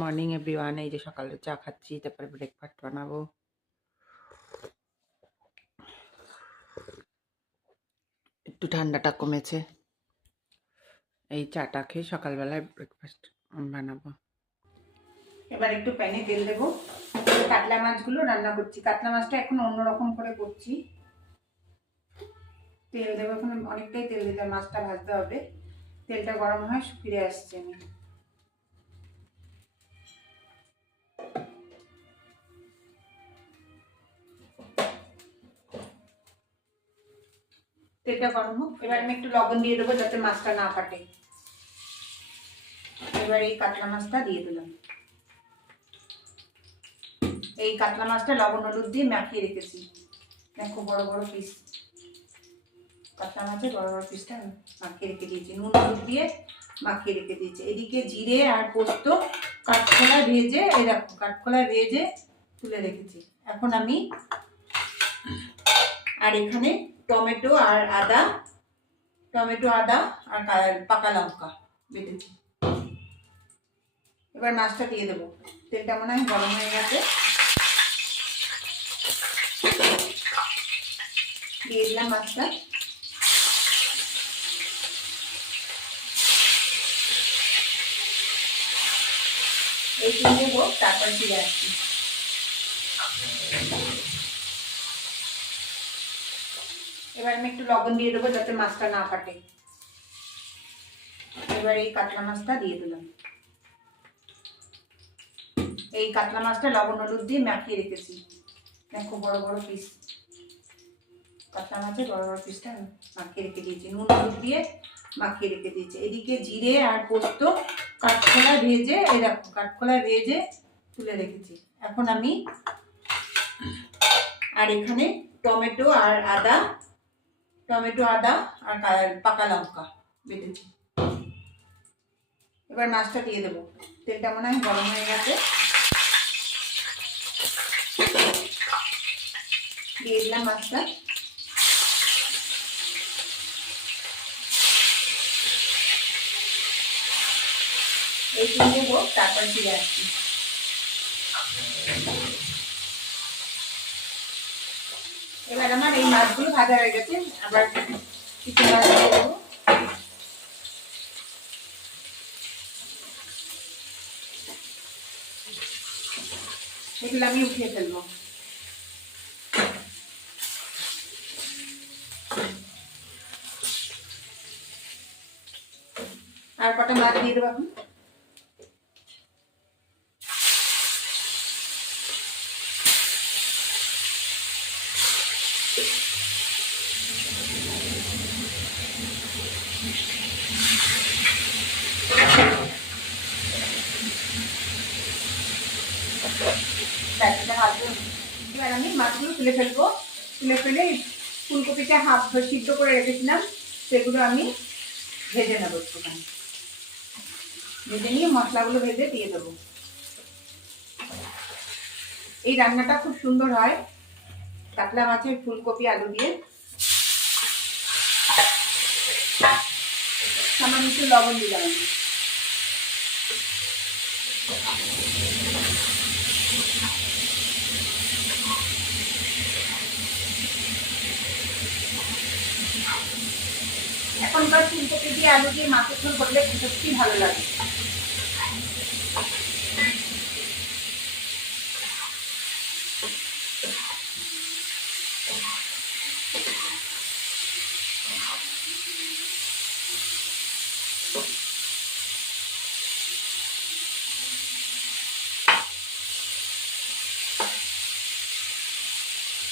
Morning everyone. এই যে সকালে চা খাচ্ছি, তারপরে ব্রেকফাস্ট বানাবো। একটু ঠান্ডাটা কমেছে, এই চাটা খেয়ে সকালবেলায় ব্রেকফাস্ট বানাবো। এবার একটু প্যানে তেল দেবো। কাতলা মাছগুলো রান্না করছি। কাতলা মাছটা এখন অন্যরকম করে করছি। তেল দেবো, এখন অনেকটাই তেল দিতে, মাছটা ভাজতে হবে। তেলটা গরম হয়, ফিরে আসছি আমি। তেলটা গরম হোক। এবার আমি একটু লবণ দিয়ে দেবো যাতে মাছটা না ফাটে। এবার এই কাতলা মাছটা দিয়ে দিলাম। এই কাতলা মাছটা লবণ হলুদ দিয়ে মাখিয়ে রেখেছি। দেখো বড় বড় পিস কাতলা মাছের বড় বড় পিসটা মাখিয়ে রেখে দিয়েছি, নুন হলুদ দিয়ে মাখিয়ে রেখে দিয়েছি। এদিকে জিরে আর পোস্ত কাঠখোলায় ভেজে, এই দেখো কাঠখোলায় ভেজে তুলে রেখেছি। এখন আমি আর এখানে টমেটো আর আদা আর পাকা লঙ্কা বেটেছি। এবার মাছটা দিয়ে দেবো। তেলটা মনে হয় গরম হয়ে গেছে, দিয়ে দিলাম মাছটা। এই দেবো, তারপর ফিরে আসছি। এবার আমি একটু লবণ দিয়ে দেবো যাতে মাছটা না ফাটে। এবার এই কাতলা মাছটা দিয়ে দিলাম। এই কাতলা মাছটা লবণ হলুদ দিয়ে মাখিয়ে রেখেছি। দেখো বড় বড় পিস কাতলা মাছের বড় বড় পিসটা মাখিয়ে রেখে দিয়েছি, নুন হলুদ দিয়ে মাখিয়ে রেখে দিয়েছি। এদিকে জিরে আর পোস্ত কাঠখোলায় ভেজে, এই দেখো কাঠখোলায় ভেজে তুলে রেখেছি। এখন আমি আর এখানে টমেটো আর আদা আর পাকা লঙ্কা বেটেছি। এবার মাছটা দিয়ে দেবো। তেলটা মনে হয় গরম হয়ে গেছে, দিয়ে দিলাম মাছটা। এই দেবো, তারপর ফিরে আসছি। এবার আমার এই মাছগুলো ভাজা হয়ে গেছে, আবার কিছু মাছ দিয়ে দেবো। এগুলো আমি উঠিয়ে ফেলবো। আর কটা মাছ দিয়ে দেবো এখন। এবার আমি মাছগুলো তুলে ফেলবো। তুলে ফেলে ফুলকপিটা হাফ সিদ্ধ করে রেখেছিলাম, সেগুলো আমি ভেজে নেবো। একটুখানি ভেজে নিয়ে মশলাগুলো ভেজে দিয়ে দেবো। এই রান্নাটা খুব সুন্দর হয় কাতলা মাছের ফুলকপি আলু দিয়ে। সামান্য একটু লবণ দিলাম আমি। এখনকার ফুলকপি দিয়ে আলু দিয়ে মাছের ঝোল করলে সত্যি ভালো লাগে।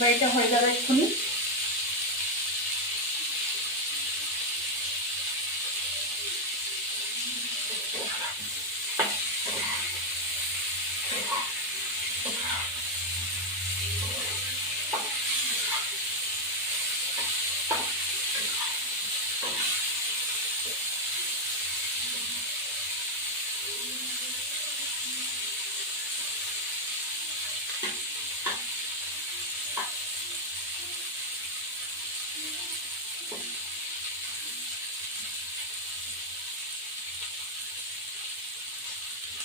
বাড়িটা হয়ে যাবে এক্ষুনি।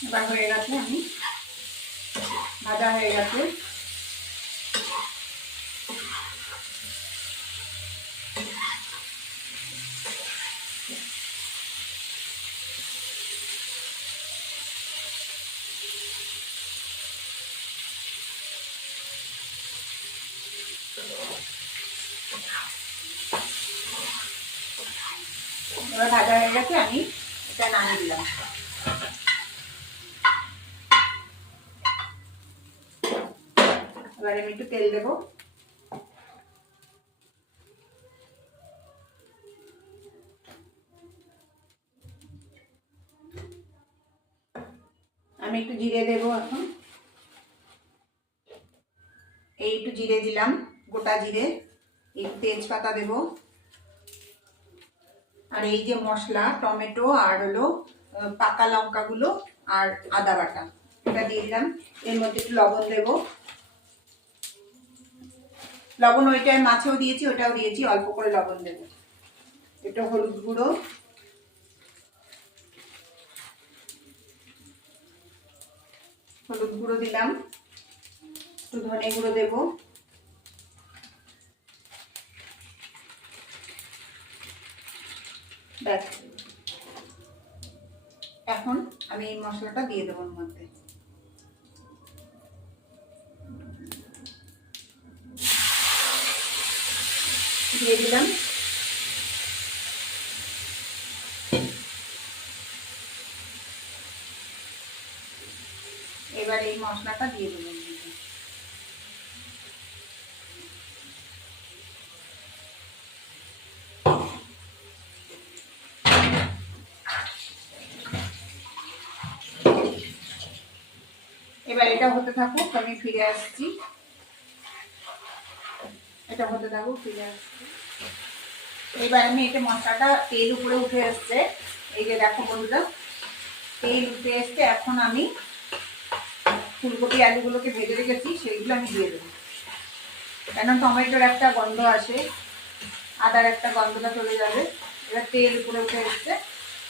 এবার হয়ে গেছে, আমি ভাজা হয়ে গেছে। এবার ভাজা হয়ে গেছে, আমি এটা নামিয়ে দিলাম। এবার আমি একটু তেল দেবো। আমি একটু জিরে দেবো এখন। এই একটু জিরে দিলাম, গোটা জিরে। একটু তেজপাতা দেব। আর এই যে মশলা, টমেটো আর হলো পাকা লঙ্কাগুলো আর আদা বাটা, এটা দিয়ে দিলাম। এর মধ্যে একটু লবণ দেব। লবণ ওইটাই মাছেও দিয়েছি, ওটাও দিয়েছি, অল্প করে লবণ দেব। একটু হলুদ গুঁড়ো, দিলাম। একটু ধনে গুঁড়ো দেব। ব্যাস, এখন আমি এই মশলাটা দিয়ে দেবো এর মধ্যে। দিয়ে দিলাম। এবার এই মশলাটা দিয়ে দেবো। এবার এটা হতে থাকুক, আমি ফিরে আসছি। এটা হতে থাকুক, ফিরে আসছি। এবার আমি এটা মশলাটা তেল উপরে উঠে আসছে, এই যে দেখো বন্ধুরা, তেল উঠে এসছে। এখন আমি ফুলকপি আলুগুলোকে ভেজে রেখেছি, সেইগুলো আমি দিয়ে দেবো। কেন টমেটোর একটা গন্ধ আসে, আদার একটা গন্ধটা চলে যাবে। এবার তেল উপরে উঠে এসছে,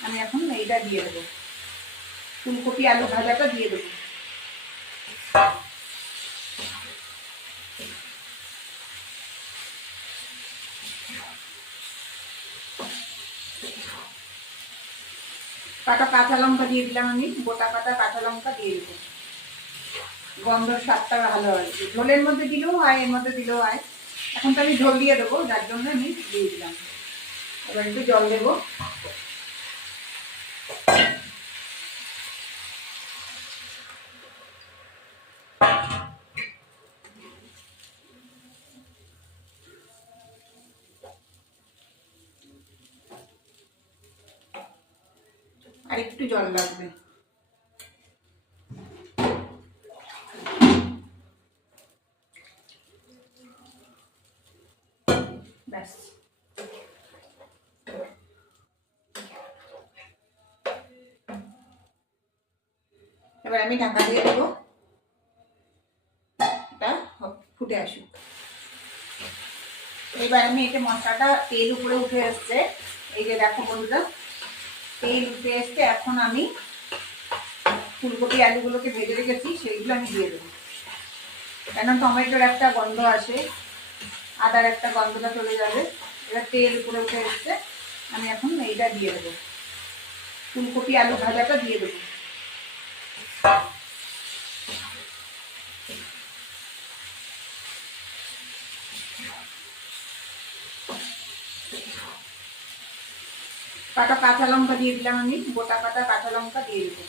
আমি এখন এইটা দিয়ে দেবো, ফুলকপি আলু ভাজাটা দিয়ে দেবো। কাটা কাঁচা লঙ্কা দিয়ে দিলাম, আমি গোটা কাটা কাঁচা লঙ্কা দিয়ে দেবো। গন্ধর স্বাদটা ভালো হয়, ঝোলের মধ্যে দিলেও হয়, এর মধ্যে দিলেও হয়। এখন তো আমি ঝোল দিয়ে দেবো, যার জন্য আমি দিয়ে দিলাম। এবার একটু জল দেবো। আর একটু জল লাগবে। ব্যাস, এবার আমি ঢাকা দিয়ে দেবো, এটা ফুটে আসুক। এবার আমি এটা মশলাটা তেল উপরে উঠে এসছে, এই যে দেখো বন্ধুরা, তেল উঠে এসছে। এখন আমি ফুলকপি আলুগুলোকে ভেজে রেখেছি, সেইগুলো আমি দিয়ে দেবো। কেন টমেটোর একটা গন্ধ আসে, আদার একটা গন্ধটা চলে যাবে। এবার তেল উপরে উঠে এসছে, আমি এখন এইটা দিয়ে দেবো, ফুলকপি আলু ভাজাটা দিয়ে দেবো। কাটা কাঁচা লঙ্কা দিয়ে দিলাম, আমি গোটা কাটা কাঁচা লঙ্কা দিয়ে দেবো।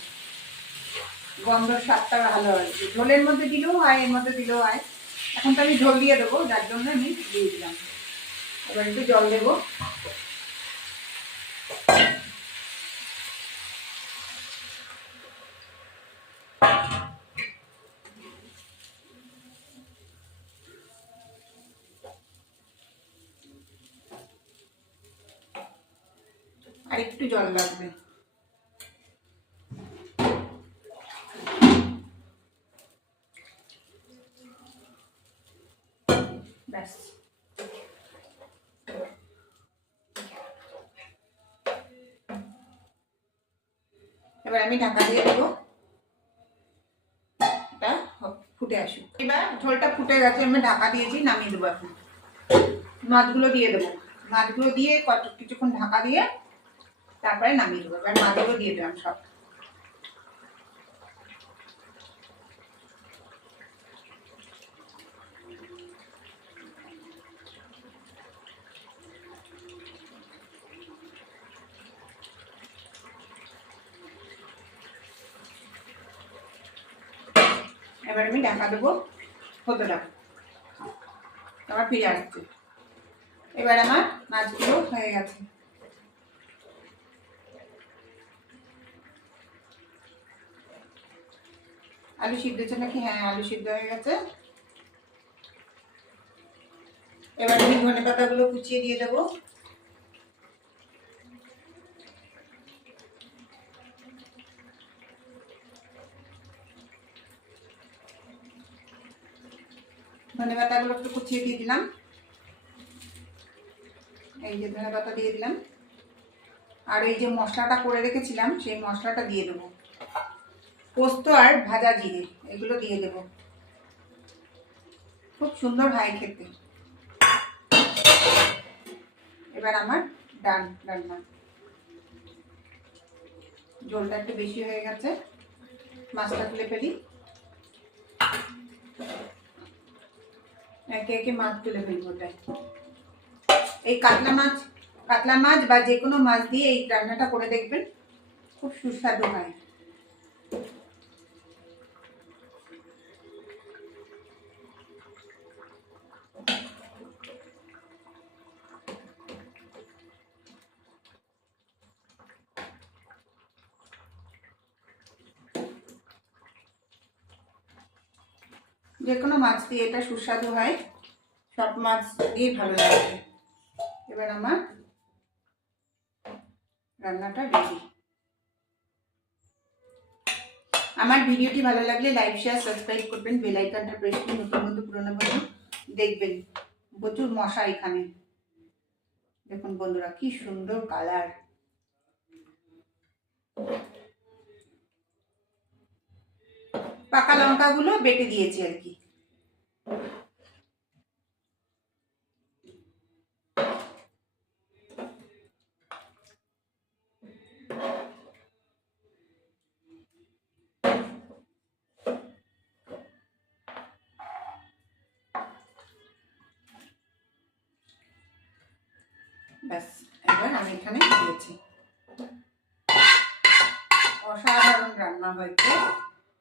গন্ধর স্বাদটা ভালো হয়, ঝোলের মধ্যে দিলেও হয়, এর মধ্যে দিলেও হয়। এখন তো আমি ঝোল দিয়ে দেবো, যার জন্য আমি দিয়ে দিলাম। এবার একটু জল দেবো। আর একটু জল লাগবে। ব্যাস, এবার আমি ঢাকা দিয়ে দেবো। ফুটে আসুক। এবার ঝোলটা ফুটে গেছে, আমি ঢাকা দিয়েছি, নামিয়ে দেবো এখন। মাছগুলো দিয়ে দেবো, মাছগুলো দিয়ে কিছুক্ষণ ঢাকা দিয়ে তারপরে নামিয়ে দেবো। এবার মাছগুলো দিয়ে দিলাম সব। এবার আমি ঢাকা দেবো, হতে থাকো, আবার ফিরে আসছে। এবার আমার মাছগুলো হয়ে গেছে। আলু সিদ্ধ হচ্ছে নাকি? হ্যাঁ, আলু সিদ্ধ হয়ে গেছে। এবার আমি ধনে পাতাগুলো কুচিয়ে দিয়ে দেবো। ধনে পাতাগুলো একটু কুচিয়ে দিয়ে দিলাম। এই যে ধনে পাতা দিয়ে দিলাম। আর এই যে মশলাটা করে রেখেছিলাম সেই মশলাটা দিয়ে দেবো। পোস্ত আর ভাজা জিরে এগুলো দিয়ে দেবো। খুব সুন্দর হয় খেতে। এবার আমার রান্না ঝোলটা একটু বেশি হয়ে গেছে, মাছটা তুলে ফেলি। একে একে মাছ তুলে ফেলবো। ওটাই এই কাতলা মাছ বা যে কোনো মাছ দিয়ে এই রান্নাটা করে দেখবেন, খুব সুস্বাদু হয়। যে কোনো মাছ দিয়ে এটা সুস্বাদু হয়, সব মাছ দিয়ে ভালো লাগবে। এবার আমার রান্নাটা রেডি। আমার ভিডিওটি ভালো লাগলে লাইক শেয়ার সাবস্ক্রাইব করবেন, বেল আইকনটা প্রেস করে নতুন নতুন পুরোনো বন্ধু দেখবেন। প্রচুর মশা এখানে, দেখুন বন্ধুরা কি সুন্দর কালার। পাকা লঙ্কাগুলো বেটে দিয়েছি আর কি। ব্যাস, এবার আমি এখানে দিয়েছি। অসাধারণ রান্না হয়েছে,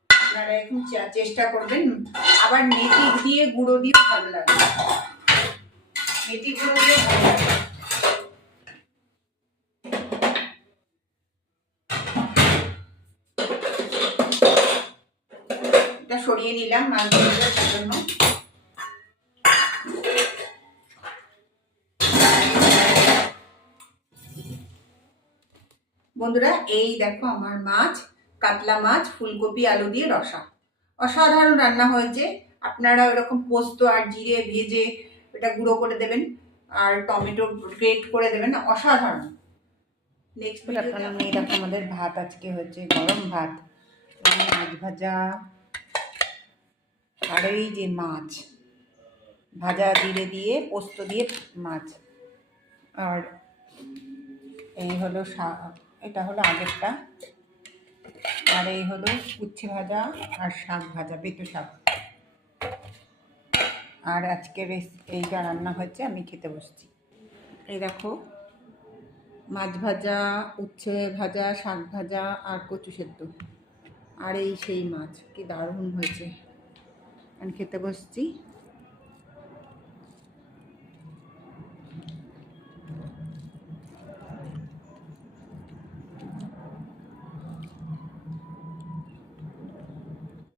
আপনারা এখন চেষ্টা করবেন। আবার মেথি দিয়ে গুঁড়ো দিয়ে ভালো লাগে, মেথি গুঁড়ো দিয়ে ভালো লাগে। এটা সরিয়ে নিলাম মাছগুলোর জন্য। বন্ধুরা এই দেখো আমার মাছ, কাতলা মাছ ফুলকপি আলু দিয়ে রসা, অসাধারণ রান্না হয়েছে। আপনারা ওরকম পোস্ত আর জিরে ভেজে এটা গুঁড়ো করে দেবেন, আর টমেটো গ্রেট করে দেবেন, অসাধারণ। নেক্সট আপনারা এই দেখো আমাদের ভাত আজকে হচ্ছে গরম ভাত, মাছ ভাজা, আর এই যে মাছ ভাজা জিরে দিয়ে পোস্ত দিয়ে মাছ, আর এই হলো এটা হলো আগেরটা, আর এই হলো উচ্ছে ভাজা আর শাক ভাজা, বেতো শাক। আর আজকের এইটা রান্না হয়েছে, আমি খেতে বসছি। এই দেখো মাছ ভাজা, উচ্ছে ভাজা, শাক ভাজা আর কচু সেদ্ধ, আর এই সেই মাছ, কি দারুণ হয়েছে। আমি খেতে বসছি।